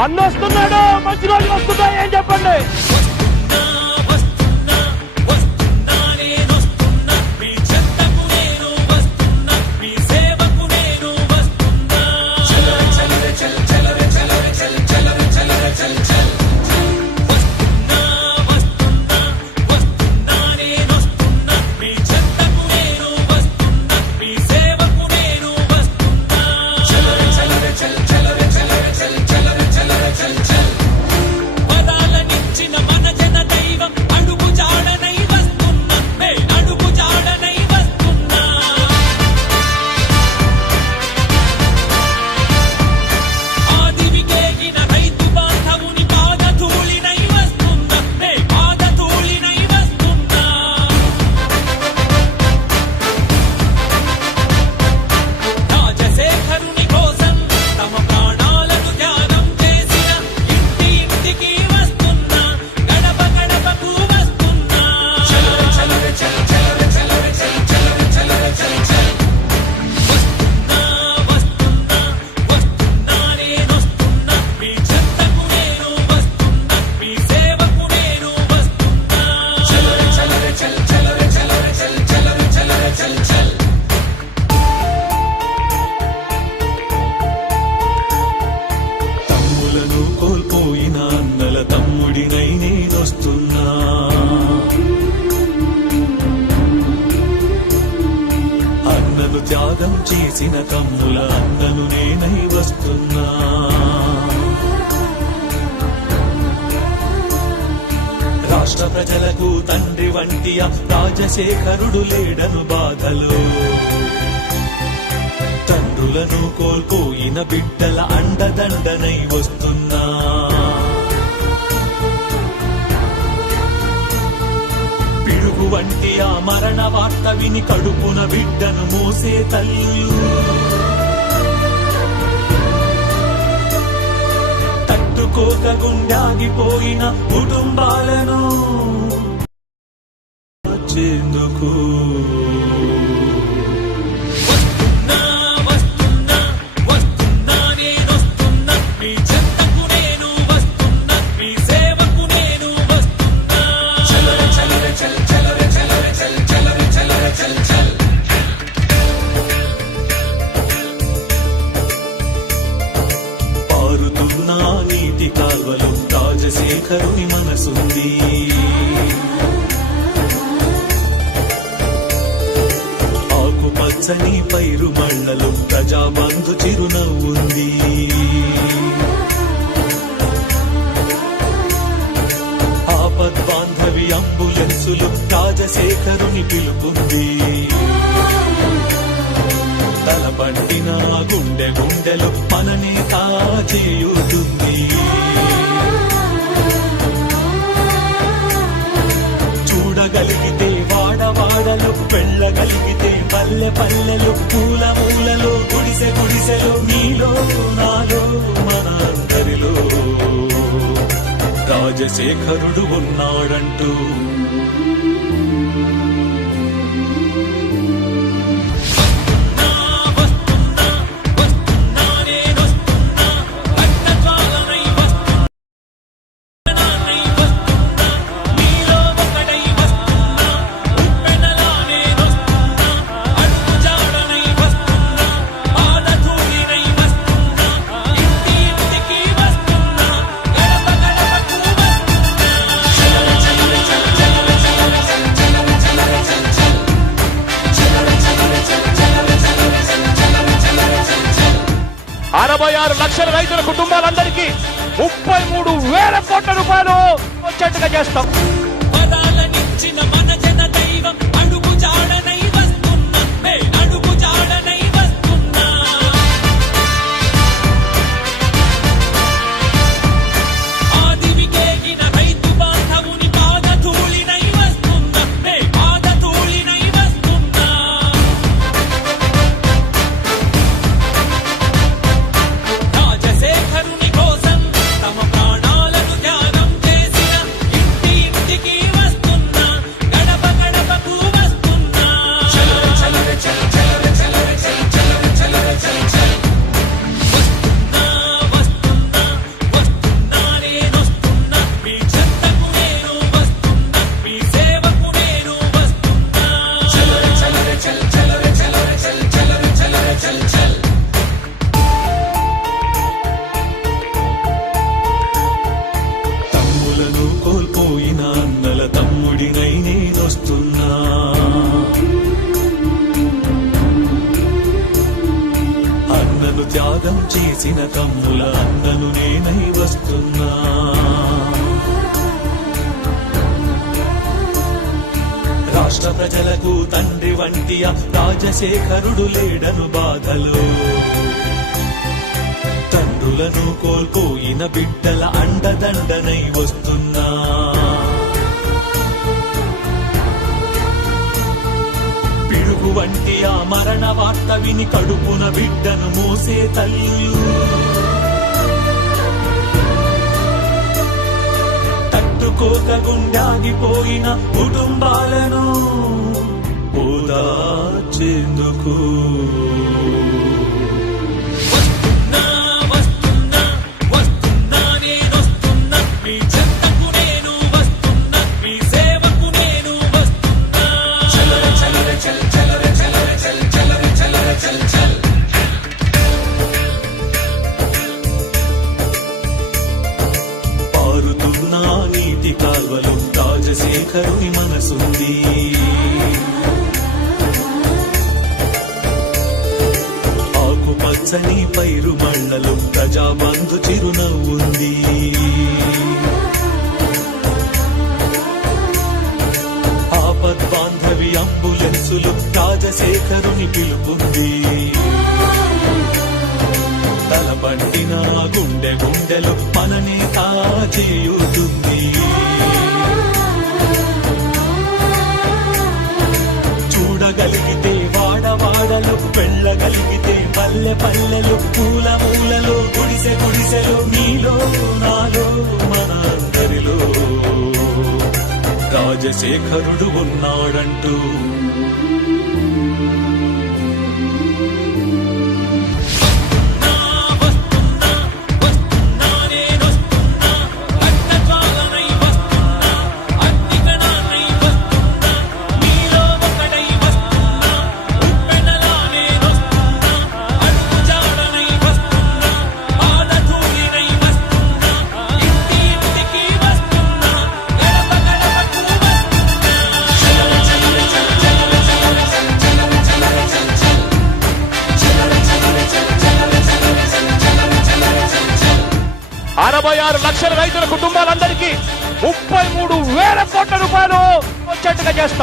అన్న వస్తున్నాడు, మంచి రోజు వస్తున్నాయి ఏం చెప్పండి. త్యాగం చేసిన తమ్ముల అన్నను నేనై వస్తున్నా. రాష్ట్ర ప్రజలకు తండ్రి వంటి రాజశేఖరుడు లేడను బాధలో, తండ్రులను కోల్పోయిన బిడ్డల అండదండనై వస్తున్నా. వంటి ఆ మరణ వార్త విని కడుపున బిడ్డను మోసే తల్లులు, తట్టుకోక గుండాగిపోయిన కుటుంబాలను వచ్చేందుకు కాల్వలో రాజశేఖరుని మనసుంది. ఆకుపచ్చని పైరు మళ్లలో ప్రజాబంధు చిరునవ్వుంది. ఆపద్బాంధవి అంబులెన్సులు రాజశేఖరుని పిలుపుంది. తలపట్టిన గుండె గుండెలు మననే కాచేయుతుంది. చూడగలిగితే వాడవాడలు, వెళ్ళగలిగితే పల్లె పల్లెలు, పూల మూలలో, గుడిసె గుడిసెలు, నీలో నాలో మన అందరిలో రాజశేఖరుడు ఉన్నాడంటూ. లక్షల రైతుల కుటుంబాలందరికీ 33,000 కోట్ల రూపాయలు వచ్చేట్టుగా చేస్తాం. రాజశేఖరుని కోసం తమ ప్రాణాలను త్యాగం చేసిన ఇంటి ఇంటికి కలిసిన కమ్ముల అన్నను నేనై వస్తున్నా. రాష్ట్ర ప్రజలకు తండ్రి వంటి ఆ రాజశేఖరుడు లేడను బాధలో, తండ్రులను కోల్పోయిన బిడ్డల అండదండనై వస్తున్నా. పిడుగు వంటి ఆ మరణ వార్త విని కడుపున బిడ్డను మోసే తల్లులు, తట్టుకోక గుండాగిపోయిన కుటుంబాలను ఓదార్చేందుకు వస్తున్నా, వస్తున్నా, వస్తున్నా, నేనొస్తున్నా, మీ చెంతకు నేను వస్తున్నా, మీ సేవకు నేను వస్తున్నా. చలర చలర చల్ చలర చలర చల్ చలర చలర చల్ చల్. పారుతున్న నీటి కాల్వలు రాజశేఖరుని మనసుంది. ఆకుపచ్చని పైరు మళ్ళలు ప్రజాబంధు చిరునవ్వుంది. ఆపద్బాంధవి అంబులెన్సులు రాజశేఖరుని పిలుపుంది. తలపట్టిన గుండె గుండెలు మననే కాచేయుతుంది. చూడగలిగితే వాడవాడలు, వెళ్ళగలిగితే పల్లె పల్లెలు, పూల మూలలో, గుడిసె గుడిసెలు, నీలో నాలో మన అందరిలో రాజశేఖరుడు ఉన్నాడంటూ. అరవై 66 లక్షల రైతుల కుటుంబాలందరికీ 33,000 కోట్ల రూపాయలు వచ్చేట్టుగా చేస్తాం.